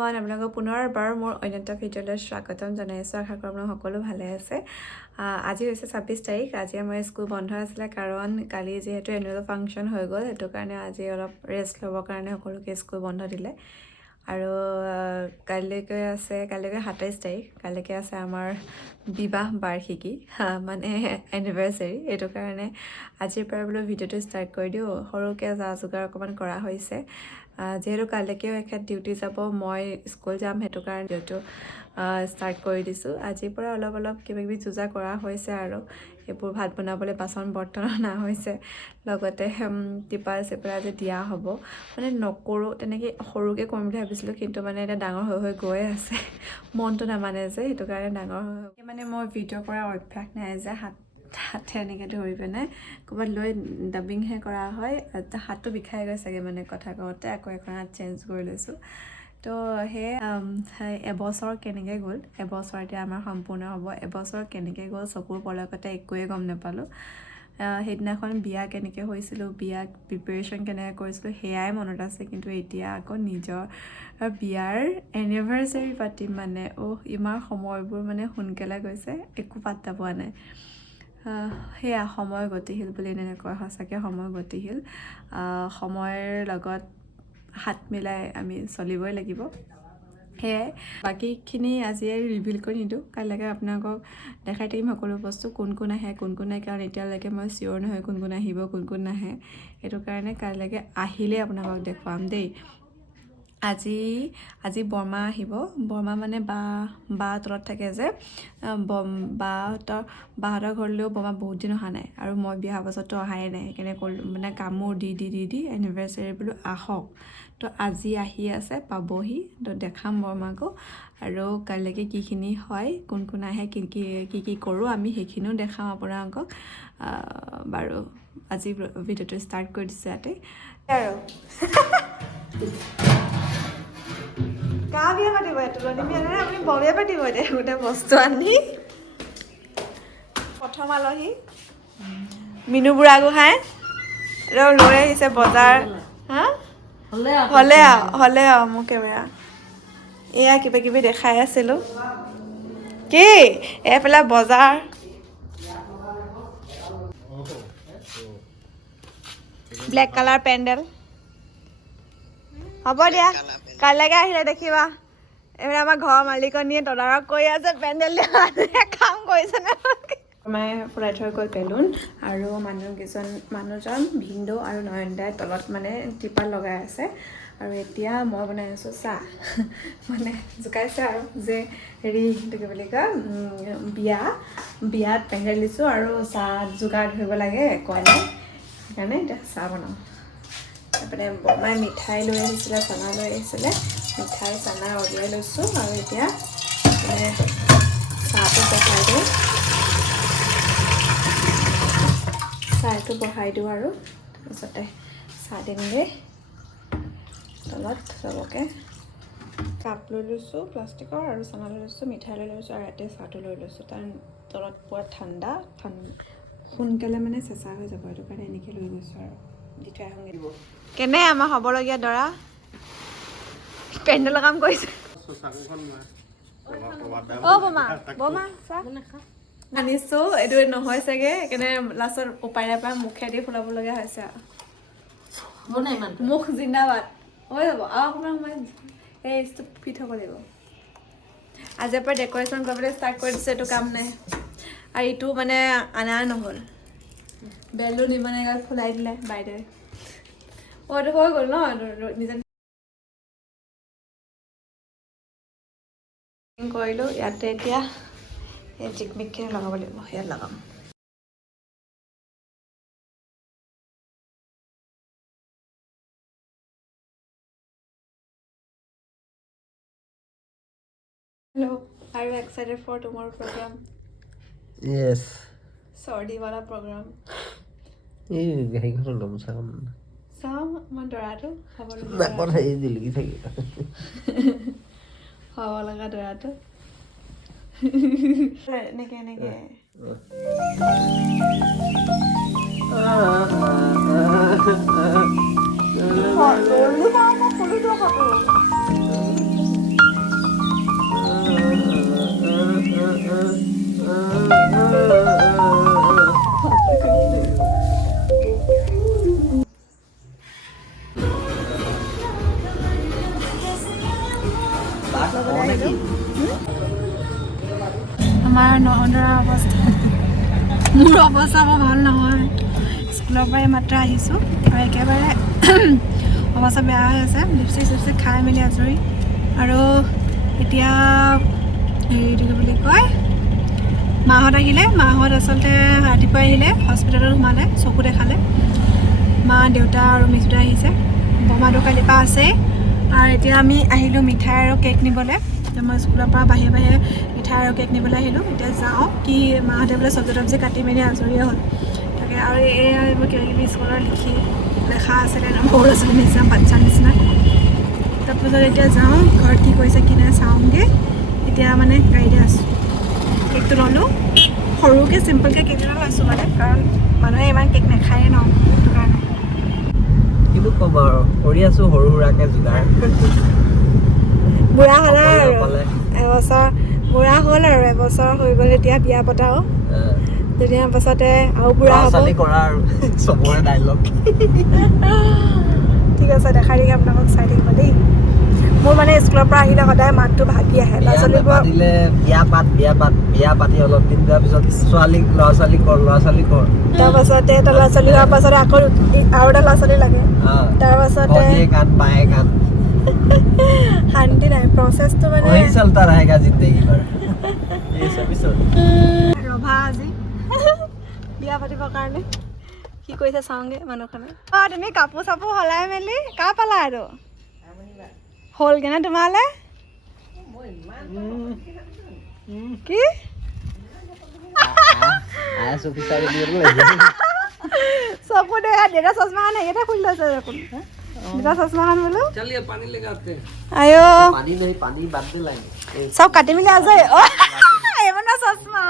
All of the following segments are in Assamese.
এভৰিৱান আপোনালোকক পুনৰবাৰ মোৰ অন্য এটা ভিডিঅ'লৈ স্বাগতম জনাইছোঁ আশা কৰোঁ আপোনালোক সকলো ভালে আছে আজি হৈছে 26 তাৰিখ আজি আমাৰ স্কুল বন্ধ আছিলে কাৰণ কালি যিহেতু এনুৱেল ফাংচন হৈ গ'ল সেইটো কাৰণে আজি অলপ ৰেষ্ট ল'বৰ কাৰণে সকলোকে স্কুল বন্ধ দিলে আৰু কাইলৈকে 27 তাৰিখ কাইলৈকে আছে আমাৰ বিবাহ বাৰ্ষিকী মানে এনিভাৰ্চাৰী এইটো কাৰণে আজিৰ পৰা বোলো ভিডিঅ'টো ষ্টাৰ্ট কৰি দিওঁ সৰুকৈ যা যোগাৰ অকণমান কৰা হৈছে যিহেতু কাইলৈকেও এখেত ডিউটি যাব মই স্কুল যাম সেইটো কাৰণে ভিডিঅ'টো ষ্টাৰ্ট কৰি দিছোঁ আজিৰ পৰা অলপ কিবাকিবি যোজা কৰা হৈছে আৰু এইবোৰ ভাত বনাবলৈ বাচন বৰ্তন অনা হৈছে লগতে টিপাল চিপাল আজি দিয়া হ'ব মানে নকৰোঁ তেনেকৈ সৰুকৈ কৰিম বুলি ভাবিছিলোঁ কিন্তু মানে এতিয়া ডাঙৰ হৈ গৈ আছে মনটো নামানে যে সেইটো কাৰণে ডাঙৰ হৈ মানে মই ভিডিঅ' কৰা অভ্যাস নাই যে হাতে এনেকৈ ধৰি পিনে ক'ৰবাত লৈ ডাবিংহে কৰা হয় হাতটো বিষাই গৈছেগৈ মানে কথা কওঁতে আকৌ এখন হাত চেঞ্জ কৰি লৈছোঁ তো সেই এবছৰ কেনেকৈ গ'ল এবছৰ এতিয়া আমাৰ সম্পূৰ্ণ হ'ব এবছৰ কেনেকৈ গ'ল চকুৰ পলকতে একোৱে গম নাপালোঁ সেইদিনাখন বিয়া কেনেকৈ হৈছিলোঁ বিয়াক প্ৰিপেৰেশ্যন কেনেকৈ কৰিছিলোঁ সেয়াই মনত আছে কিন্তু এতিয়া আকৌ নিজৰ বিয়াৰ এনিভাৰ্চাৰী পাতিম মানে ইমান সময়বোৰ মানে সোনকালে গৈছে একো পাত্তা পোৱা নাই সেয়া সময় গতিশীল বুলি এনেকৈ কয় সঁচাকৈ সময় গতিশীল সময়ৰ লগত হাত মিলাই আমি চলিবই লাগিব সেয়াই বাকীখিনি আজিয়ে ৰিভিল কৰি নিদিওঁ কাইলৈকে আপোনালোকক দেখাই থাকিম সকলো বস্তু কোন আহে কোন নাই কাৰণ এতিয়ালৈকে মই চিয়'ৰ নহয় কোন আহিব কোন নাহে সেইটো কাৰণে কাইলৈকে আহিলে আপোনালোকক দেখুৱাম দেই আজি বৰমা আহিব বৰমা মানে বা তলত থাকে যে বাহঁতৰ ঘৰলৈও বৰমা বহুত দিন অহা নাই আৰু মই বিয়া হোৱাৰ পাছততো অহাই নাই সেইকাৰণে ক'লোঁ মানে কামোৰ দি এনিভাৰ্চাৰী বোলো আহক তো আজি আহি আছে পাবহি তো দেখাম বৰমাকো আৰু কাইলৈকে কিখিনি হয় কোন আহে কি কৰোঁ আমি সেইখিনিও দেখাম আপোনালোকক বাৰু আজি ভিডিঅ'টো ষ্টাৰ্ট কৰি দিছোঁ ইয়াতে আৰু কা বিয়া পাতিব তুলনি বিয়া নহয় আপুনি বৰবিয়া পাতিব এতিয়া গোটেই বস্তু আনি প্ৰথম আলহী মিনু বুঢ়াগোহাঁই লৈ আহিছে বজাৰ হা হ'লে আৰু মোক কেমেৰা এয়া কিবাকিবি দেখাই আছিলোঁ কি এইফালে বজাৰ ব্লেক কালাৰ পেণ্ডেল হ'ব দিয়া কাইলৈকে আহিলে দেখিবা এইফালে আমাৰ ঘৰৰ মালিকনীয়ে তদাৰক কৰি আছে পেণ্ডেল দিয়া কাম কৰিছে নে মায়ে ফুৰাই থৈ গ'ল বেলুন আৰু মানুহজন ভিনদেউ আৰু নয়নদাই তলত মানে টিপাল লগাই আছে আৰু এতিয়া মই বনাই আছোঁ চাহ মানে জোকাইছে আৰু যে হেৰি কি বুলি কয় বিয়াত পেণ্ডেল দিছোঁ আৰু চাহ যোগাৰ ধৰিব লাগে কইনাই সেইকাৰণে এতিয়া চাহ বনাওঁ তাৰপৰা বৰমাই মিঠাই লৈ আহিছিলে চানা লৈ আহিছিলে মিঠাই চানা উলিয়াই লৈছোঁ আৰু এতিয়া মানে চাহটো বহাই দিওঁ আৰু তাৰপিছতে চাহ দিমগৈ তলত চবকে কাপ লৈ লৈছোঁ প্লাষ্টিকৰ আৰু চানা লৈ লৈছোঁ মিঠাই লৈ লৈছোঁ আৰু ইয়াতে চাহটো লৈ লৈছোঁ তাৰ তলত পুৰা ঠাণ্ডা সোনকালে মানে চেঁচা হৈ যাব সেইটো কাৰণে এনেকৈ লৈ গৈছোঁ আৰু দি থৈ আহোঁগৈ দিব কেনে আমাৰ হ'বলগীয়া দৰা পেণ্ডেলৰ কাম কৰিছে বমা চাহ আনিছোঁ এইটো নহয় চাগে সেইকাৰণে লাষ্টত উপায় নাপায় মুখেদি ফুলাবলগীয়া হৈছে আৰু মুখ জিন্দাবাদ হৈ যাব আৰু অকণমান সময় এই ফিট হ'ব লাগিব আজিৰ পৰা ডেক'ৰেশ্যন কৰিবলৈ ষ্টাৰ্ট কৰি দিছোঁ এইটো কাম নাই আৰু ইটো মানে অনা নহ'ল বেলুন ইমান এগাল ফুলাই দিলে বাইদেৱে এইটো হৈ গ'ল ন নিজে কৰিলোঁ ইয়াতে এতিয়া এই জিকমিকখিনি লগাব লাগিব ইয়াত লগাম hello are you excited for tomorrow program yes सर्दी वाला प्रोग्राम এই গাড়ীখন ল'ম চাম চাওঁ মই দৰাটো নাকত হেৰি জিলিকি থাকে হ'ব লগা দৰাটো এনেকে অৱস্থা বৰ ভাল নহয় স্কুলৰ পৰা মাত্ৰ আহিছোঁ আৰু একেবাৰে অৱস্থা বেয়া হৈ আছে লিপষ্টিক খাই মেলি আজৰি আৰু এতিয়া হেৰিটো কি বুলি কয় মাহঁত আহিলে মাহঁত আচলতে ৰাতিপুৱা আহিলে হস্পিটেলত সোমালে চকু দেখালে মা দেউতা আৰু মিজুদা আহিছে বমাটো কালিৰ পৰা আছেই আৰু এতিয়া আমি আহিলোঁ মিঠাই আৰু কেক নিবলৈ এতিয়া মই স্কুলৰ পৰা বাহিৰে বাহিৰে মিঠাই আৰু কেক নিবলৈ আহিলোঁ এতিয়া যাওঁ কি মাহঁতে বোলে চব্জি কাটি মেলি আজৰিয়ে হ'ল তাকে আৰু এইয়া এইবোৰ কিবাকিবি স্কুলৰ লেখা আছিলে সৰু ল'ৰা ছোৱালীৰ নিচিনা বাচ্ছাৰ নিচিনা তাৰপিছত এতিয়া যাওঁ ঘৰত কি কৰিছে কি নাই চাওঁগৈ এতিয়া মানে গাড়ীতে আছোঁ কেকটো ল'লোঁ সৰুকৈ চিম্পলকৈ কেক এটা লৈছোঁ মানে কাৰণ মানুহে ইমান কেক নাখায়ে ন সেইটো কাৰণে কিনো ক'ম আৰু কৰি আছোঁ সৰু সুৰাকৈ যোগাৰ বুঢ়া হ'ল আৰু অকলে এবছৰ বুঢ়া হ'ল আৰু এবছৰ হৈ গ'ল এতিয়া বিয়া পতাও দুদিনৰ পাছতে আৰু বুঢ়া হ'ব কৰা আৰু চবৰে ডাইলগ ঠিক আছে দেখাই দিম আপোনালোকক চাই থাকিব দেই মোৰ মানে স্কুলৰ পৰা আহিলে সদায় মাতটো ভাগি আহে ল'ৰা ছোৱালীবোৰক দিলে বিয়া পাতি অলপ দিন যোৱাৰ পিছত ল'ৰা ছোৱালী কৰ তাৰপাছতে এটা ল'ৰা ছোৱালী হোৱাৰ পাছতে আকৌ আৰু এটা ল'ৰা ছোৱালী লাগে তাৰপাছতে গান বায়ে গান শান্তি নাই প্ৰচেছটো মানে वही चलता रहेगा जिंदगी भर ये सभी ৰভা আজি বিয়া পাতিবৰ কাৰণে কি কৰিছে চাওঁগে মানুহখনে তুমি কাপোৰ চাপোৰ সলাই মেলি কাৰ পালা আৰু হ'লগে নে তোমালে কি চকু দেউতা চশমাখন হেৰিতে খুলি লৈছে দেখোন দেউতা চশমাখন বোলো चलिए पानी लगाते हैं আয়ো पानी नहीं पानी बाद में लाएंगे চব কাটি মেলি আজৰি এইমান চশমা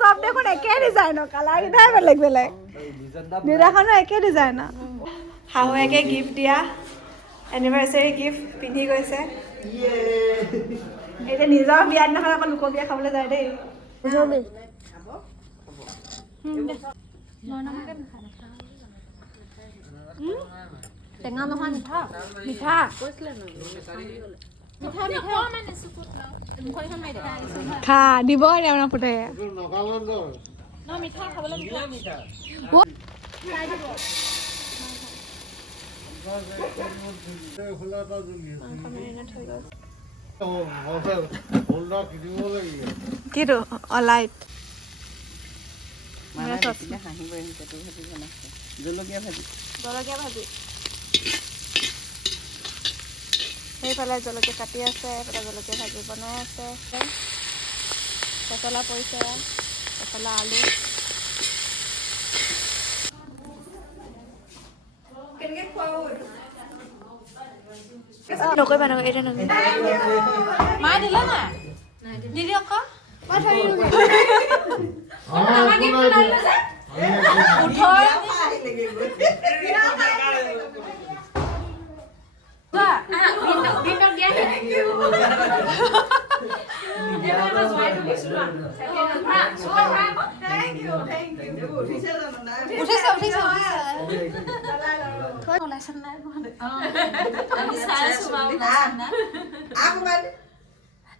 চব দেখোন একে ডিজাইনৰ কালাৰ কেইটাই বেলেগ বেলেগ দেউতাখনো একে ডিজাইনৰ শাহুৱেকে গিফ্ট দিয়া এনিভাৰ্চাৰী গিফ্ট পিন্ধি গৈছে এতিয়া নিজৰ বিয়া দিনাখন আকৌ লোকৰ বিয়া খাবলৈ যায় দেই টেঙা নহয় মিঠা মিঠা খা দিব আপোনাৰ পুতে কিটো অলাইট জলকীয়া ভাজি সেইফালে জলকীয়া কাটি আছে এইফালে জলকীয়া ভাজি বনাই আছে পচলা পৰিছে পচলা আলু নকৰিবা এতিয়া মায়ে দিলে না দিদি আকৌ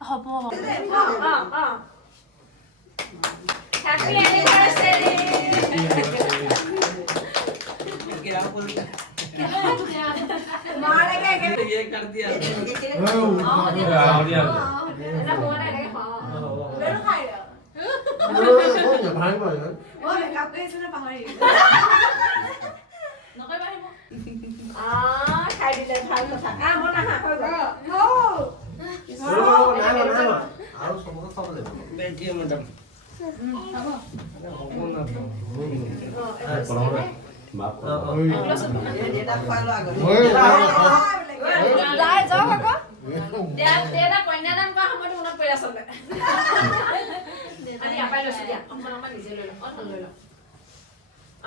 হ'ব Happy anniversary! ये कर दिया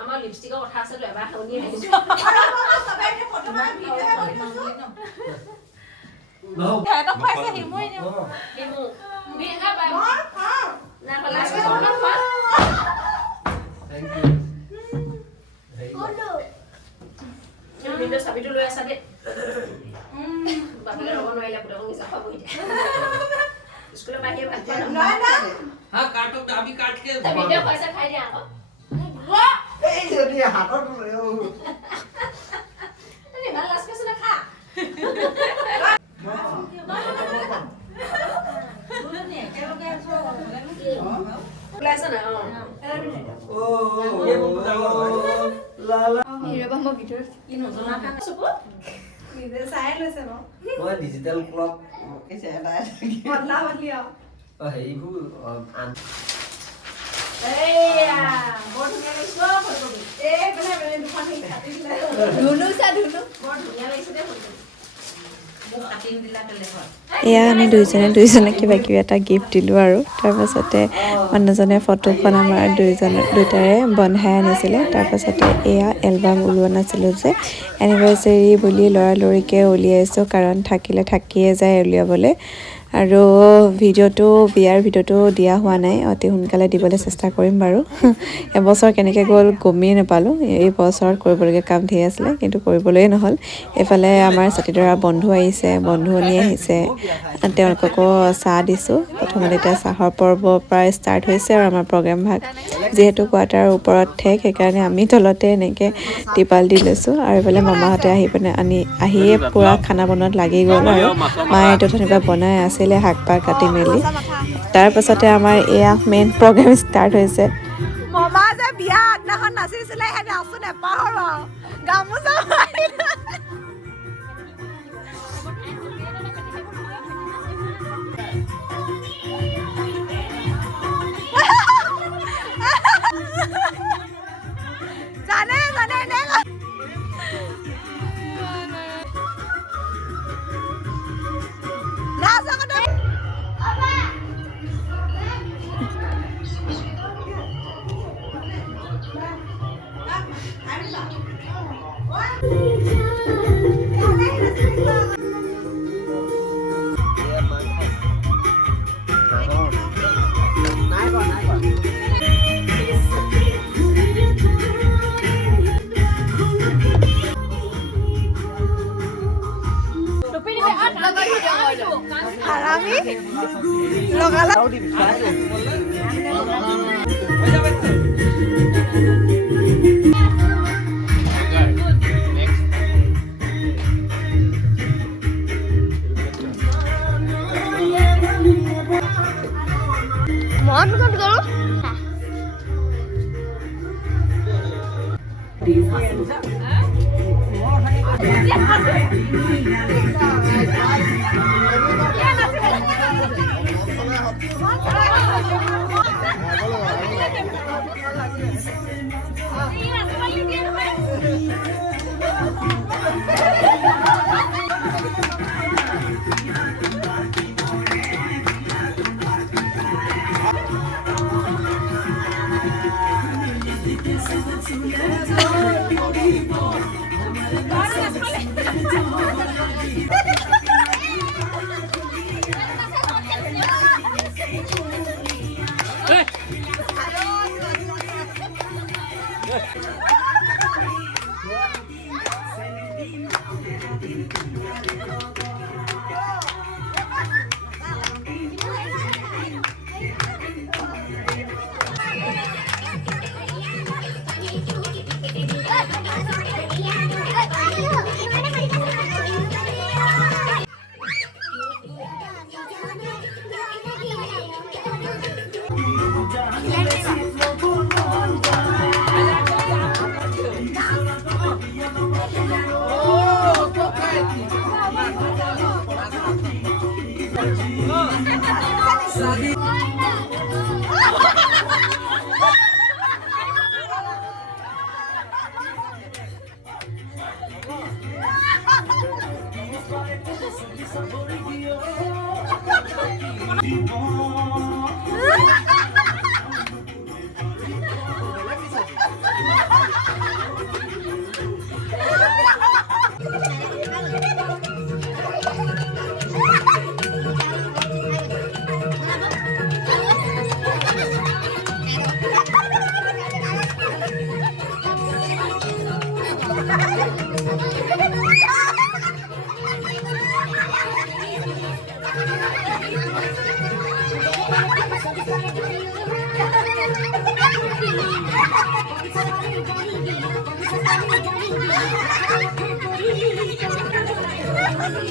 আমার লিপস্টিক কথা আছে তো এবাৰ শুনি আহিছো এটা পাইছে হিমই হিমু বিহা বাই না কলা আছে না খা থ্যাংক ইউ ওলো বিন্দু সাবিটো লৈ আছা দে বাপলে ৰব নোৱাৰিলা পুৰা নিজে খাব এতিয়া স্কুলৰ বাহিৰে ভাত খোৱা নহয় না হ্যাঁ কাটো আমি কাট के ভিডিও পয়সা খাই দিয়া আকৌ এই যদি হাতত মই ডিজিটেল ক্লক হেৰিবোৰ এয়া আমি দুইজনে কিবা কিবি এটা গিফ্ট দিলোঁ আৰু তাৰপাছতে মানুহজনে ফটোখন আমাৰ দুয়োটাৰে বন্ধাই আনিছিলে। তাৰপাছতে এয়া এলবাম ওলোৱা নাছিলোঁ যে এনিভাৰ্চাৰী বুলি লৰালৰিকৈ উলিয়াইছোঁ, কাৰণ থাকিলে থাকিয়ে যায় উলিয়াবলৈ। আৰু বিয়াৰ ভিডিঅ'টো দিয়া হোৱা নাই, অতি সোনকালে দিবলৈ চেষ্টা কৰিম বাৰু। এবছৰ কেনেকৈ গ'ল গমেই নাপালোঁ। এই বছৰত কৰিবলগীয়া কাম ধেৰ আছিলে, কিন্তু কৰিবলৈয়ে নহ'ল। এইফালে আমাৰ ছাতিডৰা বন্ধু আহিছে, বন্ধুৱনী আহিছে, তেওঁলোককো চাহ দিছোঁ। প্ৰথমতে এতিয়া চাহৰ পৰ্বৰ পৰা ষ্টাৰ্ট হৈছে আৰু আমাৰ প্ৰগ্ৰেম ভাগ। যিহেতু কোৱাৰ্টাৰৰ ওপৰত ঠেক, সেইকাৰণে আমি তলতে এনেকৈ টিপাল দি লৈছোঁ। আৰু এইফালে মামাহঁতে আহিয়ে পূৰা খানা বনোৱাত লাগি গ'ল আৰু মায়ে এইটো ধৰণে বনাই আছিলে শাক পাত কাটি মেলি। তাৰপাছতে আমাৰ এয়া মেইন প্ৰগ্ৰেম ষ্টাৰ্ট হৈছে। মামা যে বিয়া আগদিনাখন নাচিছিলে, সেই নাচো নেপাহৰো আৰু গামোচা জানে হাৰামি লগালা মন কোন গ'ল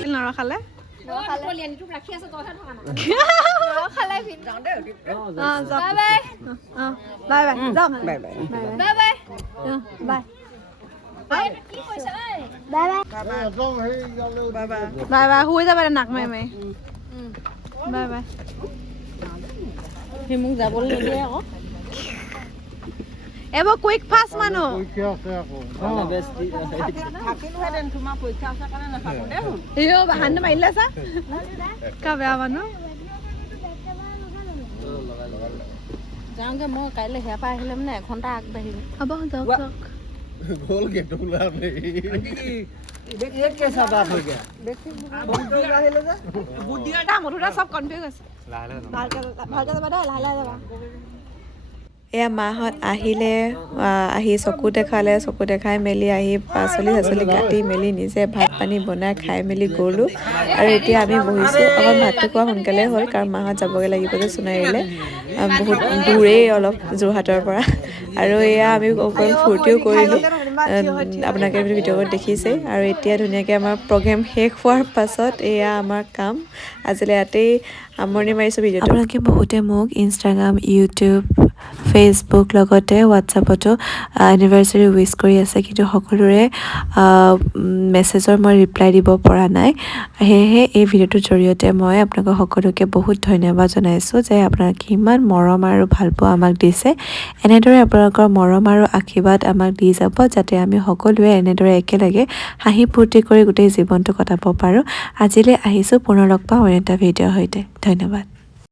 নৰখালে বাই বাই যাওক bye bye bye bye bye bye bye শুই যাবা নাক মাৰি মাৰি বাই বাই সি মোক যাবলৈ নিদিয়ে আকৌ এবোৰ কুইক ফাষ্ট মানুহ থাকিলোহেঁতেন তোমাৰ পৰীক্ষা আছে কাৰণে নাথাকো দেই বাহানটো মাৰিলে চা কা বেয়া মানুহ যাওঁগে মই কাইলৈ সেয়াৰ পৰা আহিলে মানে এঘণ্টা আগবাঢ়িব হ'ব যাওক যাওক মধুৰা চব কনফিউজ আছে ভালকে ভালকে যাবা দেই লাহে লাহে যাবা এয়া মাহঁত আহিলে আহি চকু দেখাই মেলি আহি পাচলি চাচলি কাটি মেলি নিজে ভাত পানী বনাই খাই মেলি গ'লোঁ আৰু এতিয়া আমি বহিছোঁ অকণ ভাতটো খোৱা সোনকালে হ'ল কাৰণ মাহঁত যাবগৈ লাগিব যে সোণাৰীলৈ বহুত দূৰেই অলপ যোৰহাটৰ পৰা আৰু এয়া আমি অকণ ফূৰ্তিও কৰিলোঁ আপোনালোকে ভিডিঅ'ত দেখিছেই আৰু এতিয়া ধুনীয়াকৈ আমাৰ প্ৰগ্ৰেম শেষ হোৱাৰ পাছত এয়া আমাৰ কাম আজিলৈ ইয়াতেই সামৰণি মাৰিছোঁ ভিডিঅ'টো আপোনালোকে বহুতে মোক ইনষ্টাগ্ৰাম ইউটিউব ফেচবুক লগতে হোৱাটছআপতো এনিভাৰ্চাৰী উইচ কৰি আছে কিন্তু সকলোৰে মেছেজৰ মই ৰিপ্লাই দিব পৰা নাই সেয়েহে এই ভিডিঅ'টোৰ জৰিয়তে মই আপোনালোকক সকলোকে বহুত ধন্যবাদ জনাইছোঁ যে আপোনালোকে ইমান মৰম আৰু ভালপোৱা আমাক দিছে এনেদৰে আপোনালোকৰ মৰম আৰু আশীৰ্বাদ আমাক দি যাব যাতে আমি সকলোৱে এনেদৰে একেলগে হাঁহি ফূৰ্তি কৰি গোটেই জীৱনটো কটাব পাৰোঁ আজিলৈ আহিছোঁ পুনৰ লগ পাওঁ অন্য এটা ভিডিঅ'ৰ সৈতে ধন্যবাদ